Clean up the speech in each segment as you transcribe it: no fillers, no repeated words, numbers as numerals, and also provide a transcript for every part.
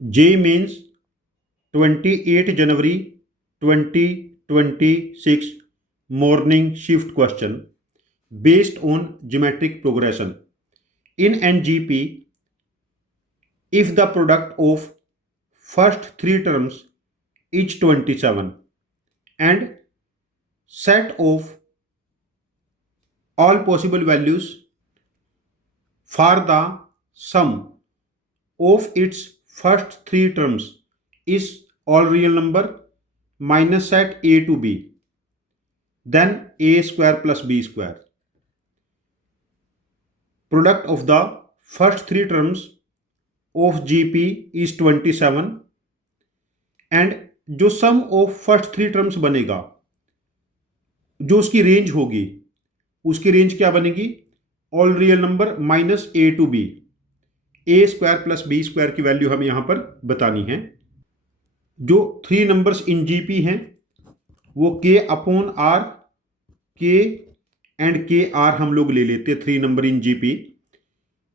JEE Mains 28 January 2026 morning shift question based on geometric progression. In NGP, if the product of first three terms is 27 and set of all possible values for the sum of its first three terms is all real number minus set a to b, then a square plus b square. Product of the first three terms of GP is 27 and जो sum of first three terms बनेगा, जो उसकी range होगी, उसकी range क्या बनेगी? All real number minus a to b, a square plus b square की value हमें यहां पर बतानी है। जो थ्री नंबर्स इन जीपी हैं वो के अपॉन आर, के एंड के आर हम लोग ले लेते हैं थ्री नंबर इन जीपी।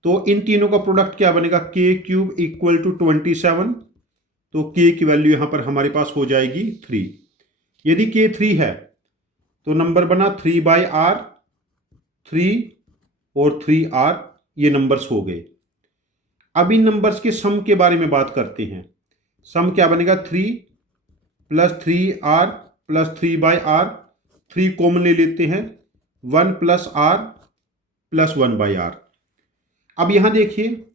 तो इन तीनों का प्रोडक्ट क्या बनेगा? के क्यूब इक्वल टू 27। तो के की वैल्यू यहां पर हमारे पास हो जाएगी 3। यदि के 3 है तो नंबर बना 3 बाई आर, 3 और 3r, ये नंबर्स हो गए। अब इन नंबर्स के सम के बारे में बात करते हैं। सम क्या बनेगा? 3 plus 3r plus 3 by r, 3 common ले लेते हैं, 1 plus r plus 1 by r. अब यहां देखिए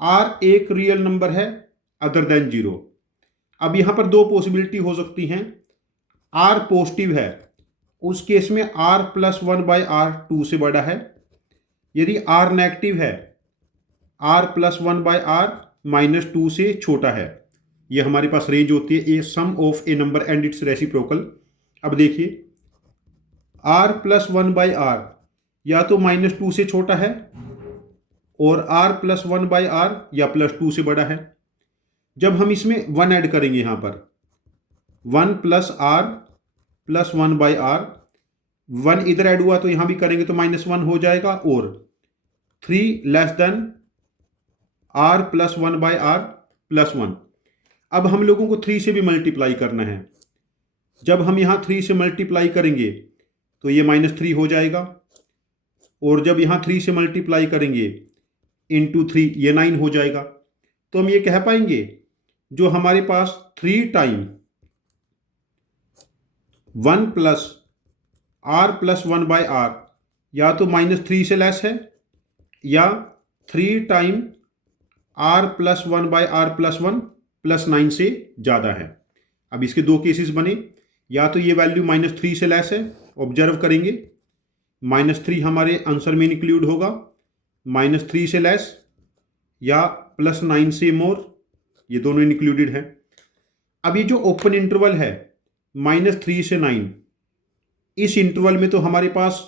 r एक रियल नंबर है अदर देन 0। अब यहां पर दो पॉसिबिलिटी हो सकती हैं। r पॉजिटिव है, उस केस में r प्लस 1 बाई आर 2 से बड़ा है। यदि r नेगेटिव है, r plus 1 by r minus 2 से छोटा है। ये हमारे पास रेंज होती है a sum of a number and its reciprocal. अब देखिए r प्लस 1 बाई आर या तो माइनस 2 से छोटा है और r प्लस 1 बाई आर या प्लस 2 से बड़ा है। जब हम इसमें 1 ऐड करेंगे, यहां पर 1 plus r plus 1 by r, 1 इधर ऐड हुआ तो यहां भी करेंगे तो माइनस 1 हो जाएगा, और 3 less than r plus 1 by r plus 1। अब हम लोगों को 3 से भी मल्टीप्लाई करना है। जब हम यहां 3 से मल्टीप्लाई करेंगे तो ये माइनस 3 हो जाएगा, और जब यहां 3 से मल्टीप्लाई करेंगे इंटू 3, ये 9 हो जाएगा। तो हम ये कह पाएंगे जो हमारे पास 3 time 1 plus r plus 1 by r या तो माइनस 3 से लेस है या 3 time r plus 1 by r plus 1 plus 9 से ज़्यादा है। अब इसके दो केसेस बने, या तो ये वैल्यू माइनस 3 से लेस है, ऑब्जर्व करेंगे माइनस 3 हमारे आंसर में इंक्लूड होगा, माइनस 3 से लेस या प्लस 9 से मोर, ये दोनों इंक्लूडेड है। अब ये जो ओपन इंटरवल है माइनस 3 से 9, इस इंटरवल में तो हमारे पास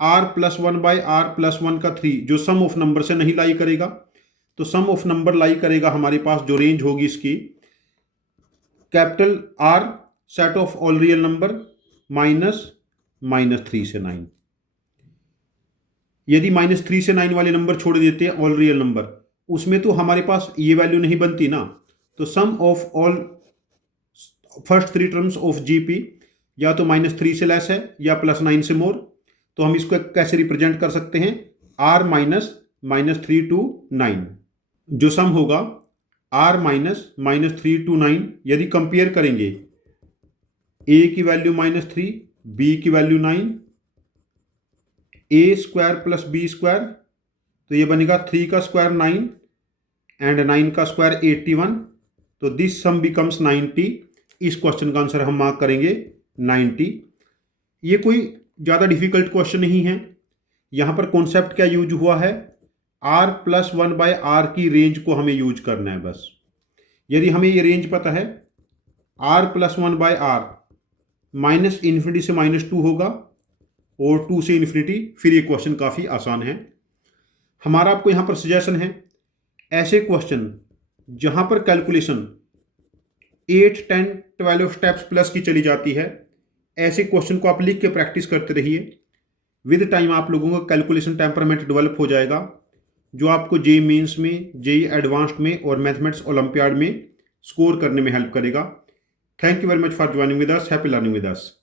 r plus 1 by r plus 1 का 3 जो सम ऑफ नंबर से नहीं लाई करेगा, तो सम ऑफ नंबर लाई करेगा हमारे पास जो रेंज होगी इसकी capital R set of all real number minus 3 से 9। यदि माइनस 3 से 9 वाले नंबर छोड़ देते हैं ऑल रियल नंबर, उसमें तो हमारे पास ये वैल्यू नहीं बनती ना। तो sum of all first three terms of GP या तो माइनस 3 से लेस है या प्लस 9 से मोर। तो हम इसको कैसे रिप्रेजेंट कर सकते हैं? r माइनस 3 टू 9, जो सम होगा r माइनस 3 टू 9। यदि कंपेयर करेंगे a की वैल्यू माइनस 3, b की value 9, a square plus b square, तो ये बनेगा 3 का स्क्वायर 9 एंड 9 का स्क्वायर 81। तो दिस सम बिकम्स 90। इस क्वेश्चन का आंसर हम मार्क करेंगे 90। ये कोई ज़्यादा डिफिकल्ट क्वेश्चन नहीं है। यहाँ पर कॉन्सेप्ट क्या यूज हुआ है? r प्लस 1 बाई आर की रेंज को हमें यूज करना है बस। यदि हमें ये रेंज पता है r plus 1 by r minus infinity से माइनस 2 होगा और 2 से इन्फिनिटी, फिर ये क्वेश्चन काफ़ी आसान है। हमारा आपको यहाँ पर सजेशन है, ऐसे क्वेश्चन जहाँ पर कैलकुलेशन 8, 10, 12 स्टेप्स प्लस की चली जाती है, ऐसे क्वेश्चन को आप लिख के प्रैक्टिस करते रहिए। विद टाइम आप लोगों का कैलकुलेशन टेम्परामेंट डेवलप हो जाएगा जो आपको जेईई मेंस में, जेईई एडवांस्ड में और मैथमेटिक्स ओलंपियाड में स्कोर करने में हेल्प करेगा। Thank you very much for joining with us. Happy learning with us.